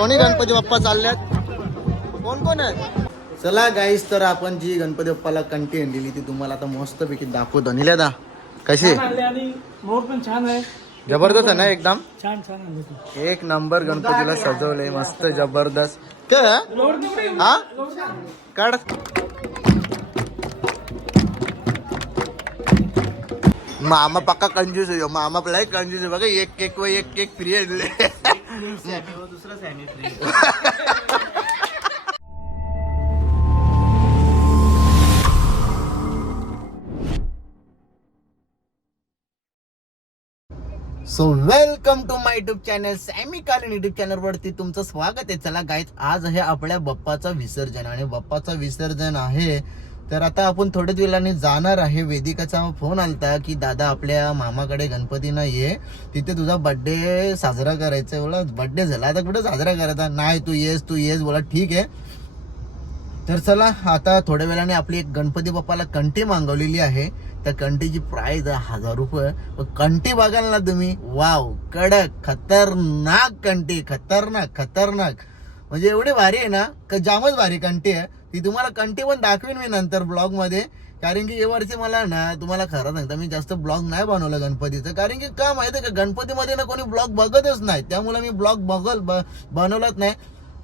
दोन्ही गणपती बाप्पा चालल्यात. कोण कोण आहे चला गाईस तर आपण जी गणपती बाप्पाला कंटी आणलेली ती तुम्हाला आता मस्त पैकी दाखवतो कशी छान आणले आणि मोर पण छान आहे. जबरदस्त आहे ना एकदम? छान छान एक नंबर गणपतीला सजवलंय मस्त जबरदस्त. काय हा? काढ. मामा पक्का कंजूस आहे. मामा लय कंजूस आहे. बघा एक केक व एक cake free so welcome to my YouTube channel Sammy Kaleen YouTube channel वरती तुमचं स्वागत आहे. चला गाईज आज आहे आपल्या बाप्पाचं विसर्जन. आणि बाप्पाचं विसर्जन आहे तर आता आपण थोड्याच वेळाने जाणार आहे. वेदिकाचा फोन आलता की दादा आपल्या मामाकडे गणपती नाही ये तिथे तुझा बड्डे साजरा करायचा आहे बोला बड्डे झाला. आता कुठे साजरा करायचा? नाही तू येस तू येस. बोला ठीक आहे. तर चला आता थोड्या वेळाने आपली एक गणपती बाप्पाला कंटी मागवलेली आहे. त्या कंटीची प्राईज आहे हजार रुपये. कंटी बघाल ना तुम्ही. वाव कडक खतरनाक कंटी. खतरनाक खतरनाक. म्हणजे एवढी भारी आहे ना? का जामच भारी कंटी आहे. ती तुम्हाला कंटी पण दाखवीन मी नंतर ब्लॉगमध्ये. कारण की या वर्षी मला ना तुम्हाला खरं सांगता मी जास्त ब्लॉग नाही बनवलं गणपतीचं. कारण की का माहिती आहे का गणपतीमध्ये ना कोणी ब्लॉग बघतच नाही. त्यामुळे मी ब्लॉग बघल ब- बनवलाच नाही.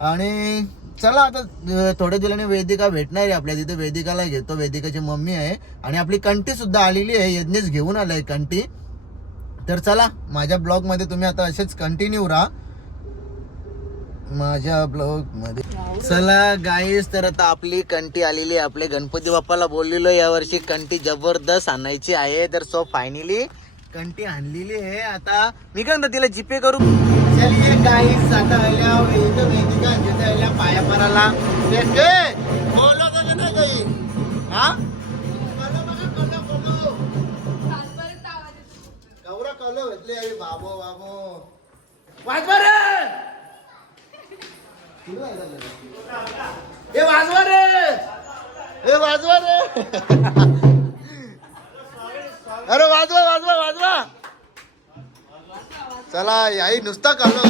आणि चला आता थोड्या दिवसाने वेदिका भेटणार आहे आपल्या तिथे. वेदिकाला घेतो. वेदिकाची मम्मी आहे. आणि आपली कंटी सुद्धा आलेली आहे. यज्ञेश घेऊन आलाय कंटी. तर चला माझ्या ब्लॉगमध्ये तुम्ही आता असेच कंटिन्यू राहा. माझ्या ब्लॉगमध्ये. चला गाईस तर आता आपली कंटी आलेली आहे. आपले गणपती बाप्पाला बोललेलो यावर्षी कंटी जबरदस्त आणायची आहे. तर सो फायनली कंटी आणलेली आहे. आता मी काय म्हणतो तिला जीपे करू. चलिये गाईस आता आल्या इथं आल्या पाया पराला. बोलो का नाही काही. हा? गौरा कलो बाबो बाबो. वाजवा रे! हे वाजवा रे. हे वाजवा रे. अरे वाजवा वाजवा वाजवा. चला याही नुसता काढलो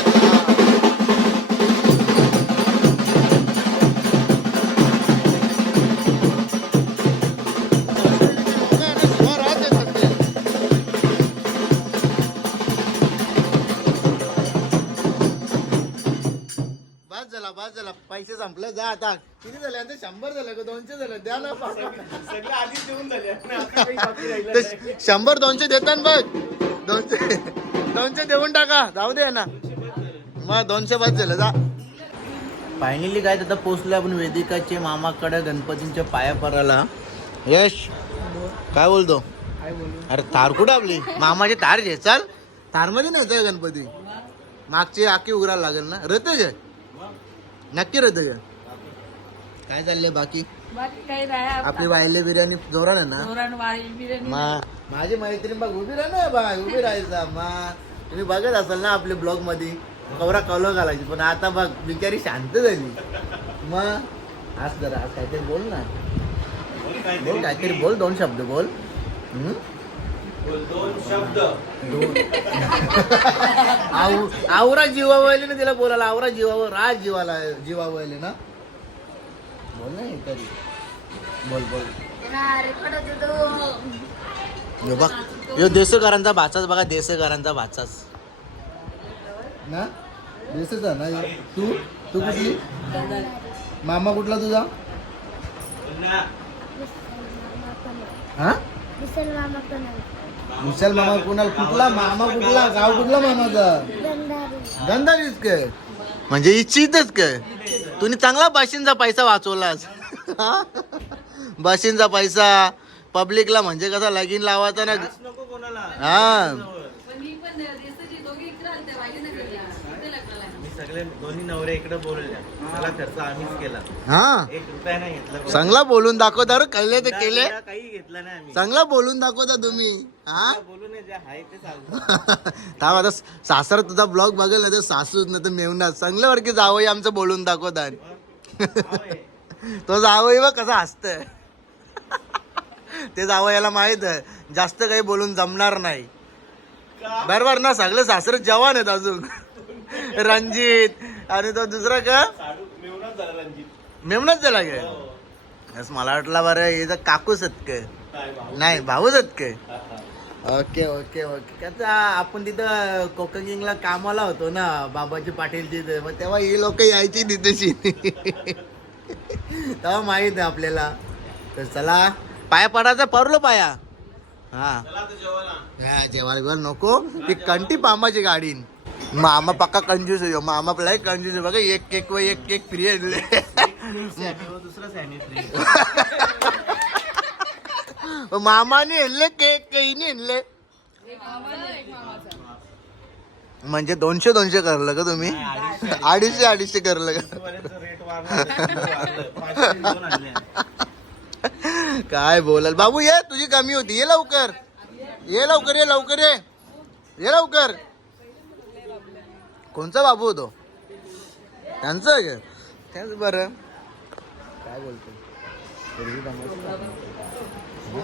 झाला बस झाला पैसे संपले जा आता. किती झाले? आता शंभर झाले का दोनशे झाले? द्या ना. सगळं आधीच देऊन झाले. आणि आता काही बाकी राहिलं ते नाही. शंभर दोनशे देतात बघ. दोनशे दोनशे देऊन टाका. जाऊ दे ना मग दोनशे बस झालं जा. फायनली काय आता पोचलो आपण वेदिकाचे मामाकडे गणपतींच्या पाया पराला. यश काय बोलतो? अरे तार कुठं आपली? मामाचे तार घे चाल. तारमध्ये नव्हतं गणपती. मागची आखी उघडायला लागेल ना. रथ घे. नक्की रथ घे काय चाललंय बाकी? बाकी काही नाही आपली वायले बिर्याणी जोराड आहे ना? धोरण वाळी बिर्याणी मा माझी मैत्रीण बघ उभी राहा ना बघ उभी राहायचा मा. तुम्ही बघत असाल ना आपल्या ब्लॉगमध्ये कवरा कवलो घालायची पण आता बघ बिचारी शांत झाली. मग आज जरा आज काहीतरी बोल ना. बोल काहीतरी बोल दोन शब्द बोल. हम्म? दोन आव- आवरा जीवावले ना तिला बोलायला आवरा जीवावर राज जीवाला जीवावले ना. बोल ना हे तरी बोल बोल. यो बघ यो देसकरांचा भाचाच बघा देसकरांचा भाचाच. ना? देसचा ना. तू? तू कुठली? मामा कुठला तुझा? हा? मामा पण विशाल मामा कुणाल कुठला? मामा कुठला? गाव कुठला मामाचा गंधारी. गंधारीच काय? म्हणजे इच्छितच काय? तुम्ही चांगला बाशींचा पैसा वाचवलास? बाशींचा पैसा. पब्लिकला म्हणजे कसा लगीन लावायचा ना? नको कोणाला. हा पण मी पण देसाची दोघी इकडे आलते वाईली नगरला इथे लग्नाला आहे. मी सगळे दोन्ही नवरे इकडे बोलल्या. सगळा खर्च आम्हीच केला. हा. एक रुपया नाही घेतला. चांगला बोलून दाखवता रे कळले ते केले. काही घेतला नाही आम्ही. चांगला बोलून दाखवता तुम्ही. हा? बोलू नये जे आहे ते सांगतो थांब आता सासर तुझा ब्लॉग बघेल ना तर सासू नाही तर मेवणार चांगलं वरती जावई आमचं बोलून दाखवतात तो जावई बघ कसा हसतंय. ते जावयाला माहीत आहे जास्त काही बोलून जमणार नाही. बरोबर ना सगळे सासरे जवान आहेत अजून. रणजित. आणि तो दुसरा का? मेमनच झाला गे बस मला वाटलं बरं हे तर काकूच आहेत काय काय भाऊ नाही भाऊच आहेत काय हा, हा. Okay okay okay. कसं आपण तिथं कोकणकिंगला कामाला होतो ना बाबाजी पाटीलची. मग तेव्हा ही लोक यायची तिथेची तेव्हा माहीत आहे आपल्याला. तर चला पाया पडायचा पडलो पाया. हा. जेवायला. हा, जेवायला नको. ती कंटी पामाची गाडी मामा पक्का कंजूस आहे. मामा आपला कंजूस आहे. बघा एक केक व एक केक फ्री आहे. दुसरा फ्री मामाने हेनले केक काही हेनले म्हणजे दोनशे दोनशे करलं का तुम्ही? अडीचशे अडीचशे करलं का? आणले काय बोलाल? बाबू ये तुझी कमी होती. ये लवकर. ये लवकर ये लवकर ये. ये लवकर. कोणचा बाबू होतो? त्यांचं आहे का? त्याच बरं. काय बोलतो बनवायची? हं?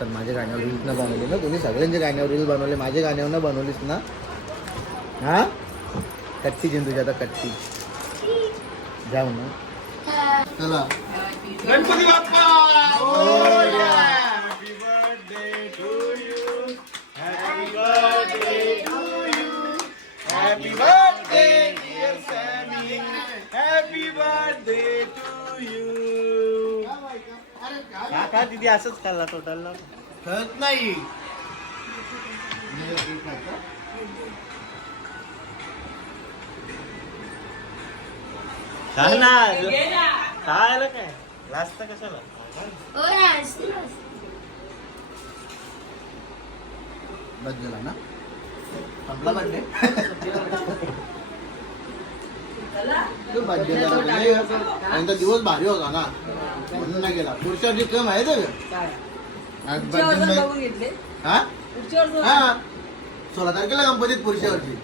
तर माझ्या गाण्यावर रील्स न बनवली ना तुम्ही? सगळ्यांच्या गाण्यावर रील्स बनवले. माझ्या गाण्यावर न बनवलीस ना? हा? कट्टी जिंतूची आता कट्टी. जाऊ ना. चला. गणपती बाप्पा! का दिदी? असंच खाल्ला टोटल कळत नाही. काय ना. काय आलं काय? लास्ट कशाला? ना? संपला बर्थडे आणि तो दिवस भारी होता ना. म्हणून नाही गेला. पुढच्या वर्षी कम आहे हा? हा. सोळा तारखेला गणपतीत पुढच्या वर्षी.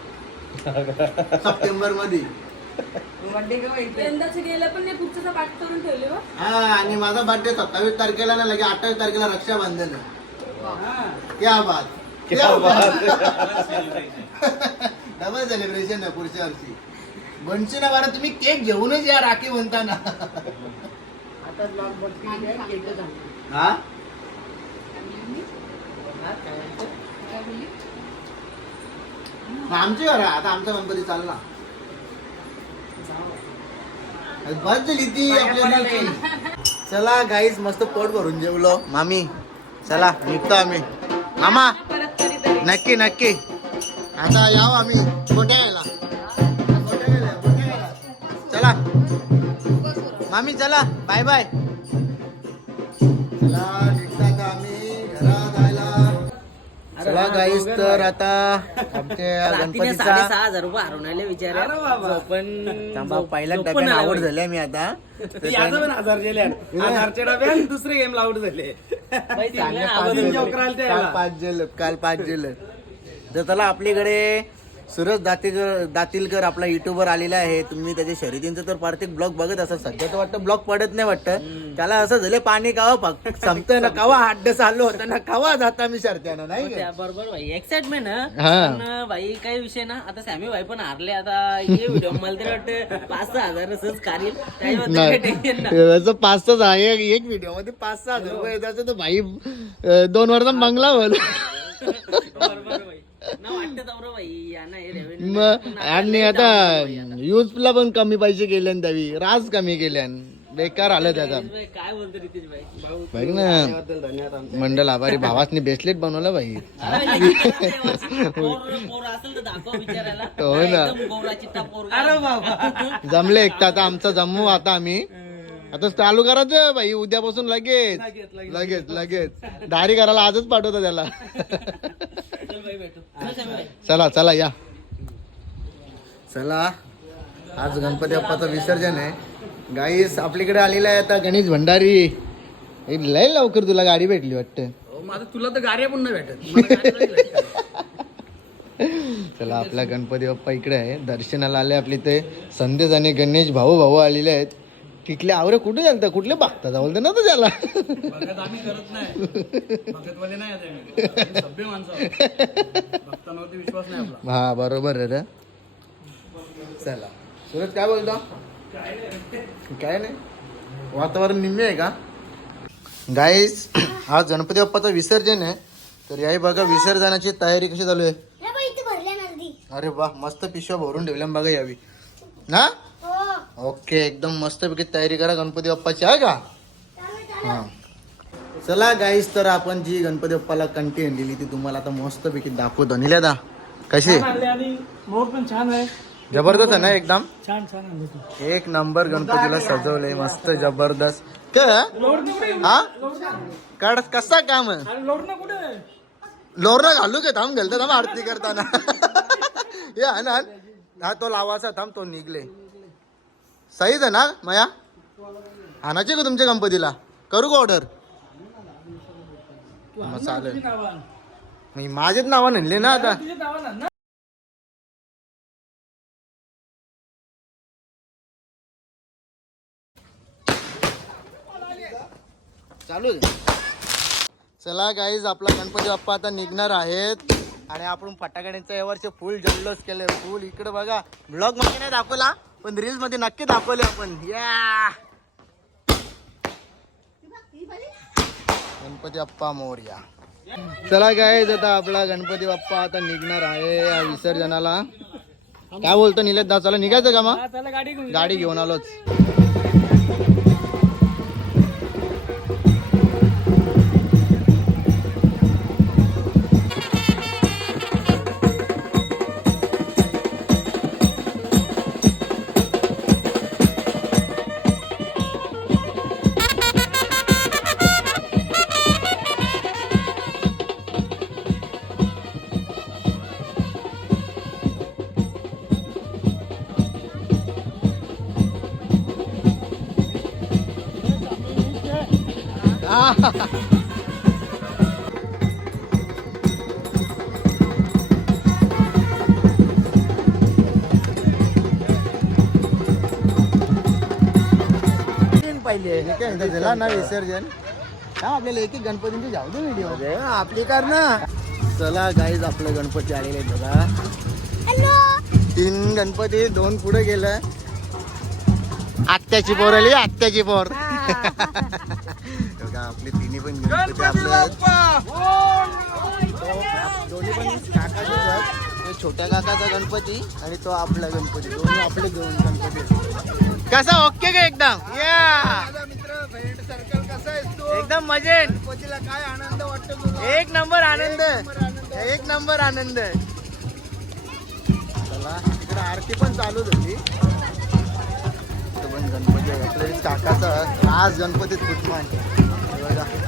सप्टेंबरमध्ये हा आणि माझा बर्थडे सत्तावीस तारखेला ना लगे अठ्ठावीस तारखेला रक्षाबंधन. क्या बात. क्या बात. डबल सेलिब्रेशन आहे पुढच्या वर्षी. बनशी ना बरं तुम्ही केक घेऊनच या राखी म्हणताना हा? मग आमची घर आता आमचा गणपती चालला. बस झाली ती आपल्या चला गाईज मस्त पोट भरून जेवलो. मामी चला निघतो आम्ही. मामा नक्की नक्की. आता याव आम्ही मोठ्या यायला. मामी चला. बाय बाय चला निघता आता आम्ही? घरात जायला. चला गाईस तर आता आमच्या गणपतीचा साडेसहा हजार रुपये विचार थांबा पहिल्या टप्प्यात आवड झाली मी आता. याचं पण गेले दुसरे गेम लाऊट झाले. काल पाच जेल काल पाच जेल तर चला आपल्याकडे सुरज दातीलकर दातीलकर आपला युट्यूबर आलेला आहे. तुम्ही त्याच्या शर्यतींचं तर प्रत्येक ब्लॉग बघत असाल. सध्या तर वाटतं ब्लॉग पडत नाही वाटतं. त्याला असं झालं पाणी कावा फक्त. संपतं ना कावा अड्ड चाललो होता ना कावा जाता मी शर्त्यानं नाही का? बरोबर भाई. एक्साइटमेंट हा. पण भाई काही विषय ना आता सॅमी भाई पण हारले. आता हे व्हिडिओ मला तरी वाटतं पाच सहा हजार असंच काढील त्याच्याबद्दल काही टेन्शन ना त्याचं पाच सहा आहे एक व्हिडिओमध्ये पाच सहा हजार रुपये येतात. तर भाई अं, दोन वर्ष बंगला बोल बरोबर भाई. हे मग पण आणि आता युजला पण कमी पैसे केल्यान त्यावी राज कमी केल्यान बेकार आलं त्याचा काय बोलतो रितेश भाई ना मंडल आभारी भावासनी ब्रेसलेट बनवला भाई हो ना. जमले एकटा आता आमचा जम्मू आता आम्ही आता चालू करायचं भाई उद्यापासून लगेच. लगेच लगेच. दारी करायला आजच पाठवतो त्याला. चल चल सॅमी भाई चला चला या. चला. आज गणपती बाप्पाचं विसर्जन आहे. गाईस आपल्याकडे आलेला आहे आता गणेश भंडारी. हे लय लवकर तुला गाडी भेटली वाटतं. माझं तुला तर गाड्या पण नाही भेटत. चला आपला गणपती बाप्पा इकडे आहे. दर्शनाला आले आपले ते संदेश आणि गणेश भाऊ भाऊ आलेले आहेत. तिथले आवरे कुठे चालतं कुठले बघतात बोलते ना तर त्याला. भगत आम्ही करत नाही. भगतवाले नाही आता आम्ही. आम्ही सभ्य माणसं आहोत. भक्तांवरती विश्वास नाही आपला. हा बरोबर आहे रे. चला. सुरत काय बोलतो? काय नाही. वातावरण निम्मे आहे का? गाईस आज गणपती बाप्पाचं विसर्जन आहे. तर याही बघा विसर्जनाची तयारी कशी चालू आहे? हे बघ इथे भरल्या नंदी. अरे वा मस्त पिशव्या भरून ठेवल्या बघा यावी. ना? हो ओके एकदम मस्तपैकी तयारी करा गणपती बाप्पाची आहे का. हा. चला गाईस तर आपण जी गणपती बाप्पाला कंटी आणलेली ती तुम्हाला आता मस्तपैकी दाखवतो. निल्या दा कशी? आणि मोर पण छान आहे. जबरदस्त आहे ना एकदम? छान छान एक नंबर गणपतीला सजवलंय मस्त जबरदस्त. काय? हा? काढ कसा काम? आणि? लोरना घालू का? थांब घालतो थांब आरती करताना. हे हा ना हा तो लावायचा थांब तो निघले. सहीच आहे ना माया? आणायची का तुमच्या गणपतीला? करू का ऑर्डर मग चालेल. मी माझेच नावं आणले ना आता. चालू. चला गाईज आपला गणपती बाप्पा आता निघणार आहेत. आणि आपण फटाकड्यांचा यावरचे फुल जल्लोष केले फुल इकडे बघा. ब्लॉगमध्ये नाही दाखवला. पण रील्समध्ये नक्की दाखवले आपण. या. गणपती बाप्पा मोर्या चला गाईज आता आपला गणपती बाप्पा आता निघणार आहे या विसर्जनाला. काय बोलतो निलेश दा चला निघायचं का मग? गाडी घेऊन आलोच. पहिले. काय ना विसर्जन. हा आपल्याला एक एक गणपतींची जाऊ दे व्हिडिओ आपली कर ना. चला गाईज आपले गणपती आलेले बघा. तीन गणपती दोन पुढे गेलं. आत्याची पोर आली आत्याची पोर. आपले तिन्ही पण गणपती आपले तो दोन्ही पण काकाचे आहेत. तो छोट्या काकाचा गणपती आणि तो आपला गणपती. दोन्ही आपले दोन गणपती. आहेत. कसा ओके का एकदम? या एकदम मजेत. काय आनंद वाटतो एक नंबर आनंद. एक नंबर आनंद. चला तिकडे आरती पण चालूच होती. इथं पण गणपती आहे. आपल्या काकाचा राज गणपतीत कुटमान हे बघा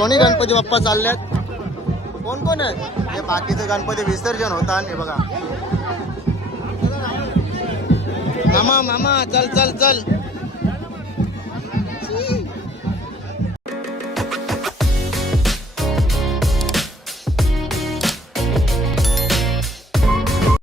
दोन्ही गणपती बाप्पा चाललेत कोण कोण आहेत? हे बाकीचे गणपती विसर्जन होतात हे बघा. मामा मामा चल चल चल.